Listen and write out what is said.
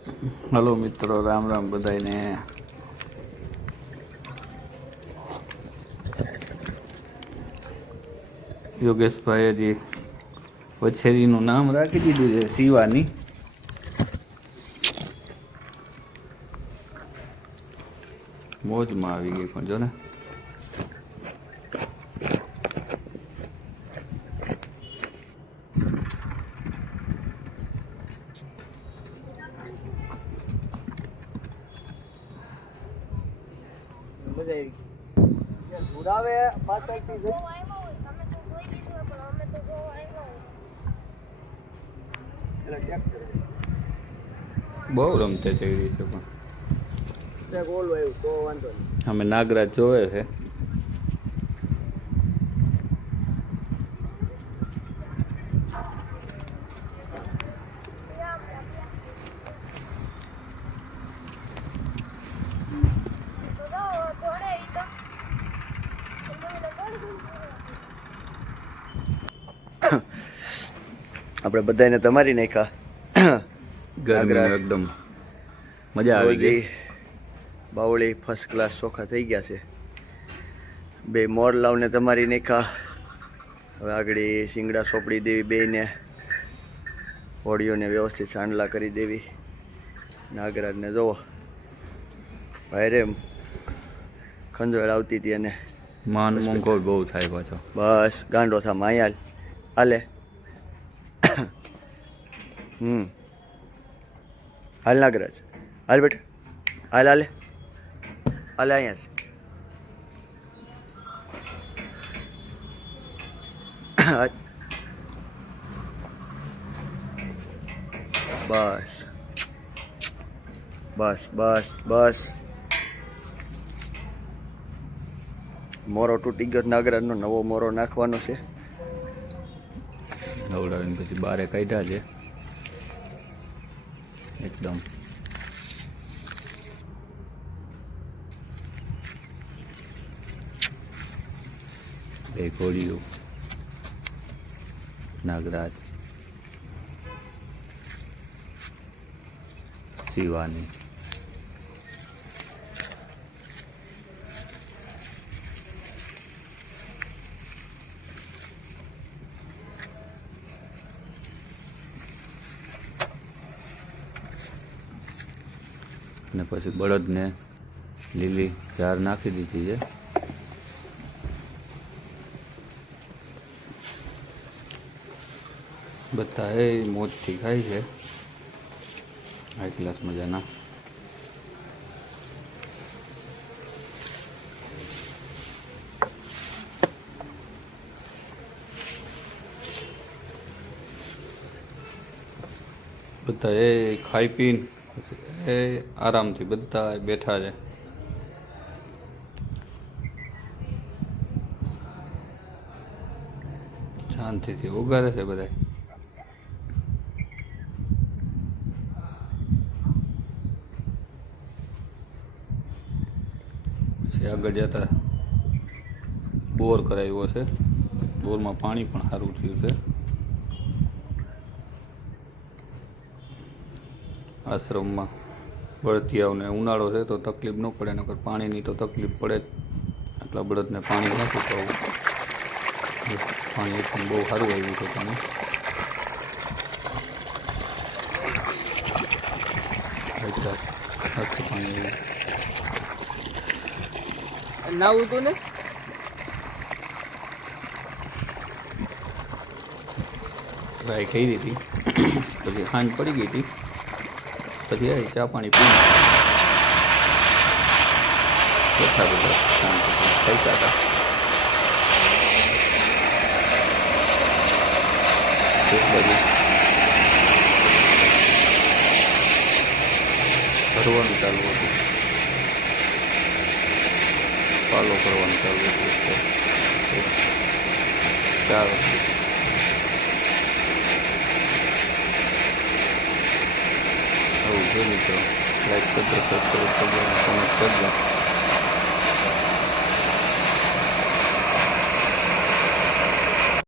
Hello મિત્રો, રામ રામ બધાને. યોગેશભાઈ હજી વછેરીનું નામ રાખી દીધું છે શિવાની. મોજમાં આવી ગઈ પણ જો ને. બહુ રમતે ચડી છે પણ અમે નાગરાજ જોવે છે. આપણે બધાને તમારી નાખ્યા ગરમી એકદમ મજા આવી ગઈ. બાવળી ફર્સ્ટ ક્લાસ ચોખા થઈ ગયા છે. બે મોર લાવને તમારી નાખ્યા. હવે આગળ શિંગડા સોપડી દેવી, બેને હોડીઓને વ્યવસ્થિત સાંડલા કરી દેવી. નાગરાજને જોવો ભાઈ રે ખંજોળ આવતી હતી અને માન મોંઘો બહુ થાય પાછો. બસ ગાંડો થા માયાલ હાલે. હાલ નાગરાજ, હાલ બેટા, હાલ હાલે હાલે અહીંયા. બસ બસ બસ બસ. મોરો તૂટી ગયો. નાગરાજનો નવો મોરો નાખવાનો છે. નવડાવીને પછી બારે કાઢ્યા છે એકદમ. બે ઘોડીઓ નાગરાજ, શિવાની. અને પછી બળદને લીલી ચાર નાખી દીધી છે. બધા એ મોજથી ખાય છે. હાઈ ક્લાસ મજાના. બધા એ ખાઈ પીને એ આરામથી બધા બેઠા છે. શાંતિથી ઉગાડે છે બધા. પછી આગળ જતા બોર કરાવ્યો છે. બોરમાં પાણી પણ સારું થયું છે. આશ્રમમાં બળદિયાઓને ઉનાળો છે તો તકલીફ ન પડે, નકર પાણીની તો તકલીફ પડે જ. આટલા બળદને પાણી નથી તો પાણી પણ બહુ સારું આવ્યું છે. પાણી પાણી નાવું તું ને ટ્રાય કરી હતી. પછી સાંજ પડી ગઈ હતી. પછી આવી ચા પાણી પી બેઠા બધા શાંતિથી ખાઈતા હતા. એક બાજુ ભરવાનું ચાલુ હતું, ફોલો કરવાનું ચાલુ હતું. 4 વાગે આવું જો મિત્રો. લાઈક કરજો, સબસ્ક્રાઈબ કરજો, કોમેન્ટ કરજો.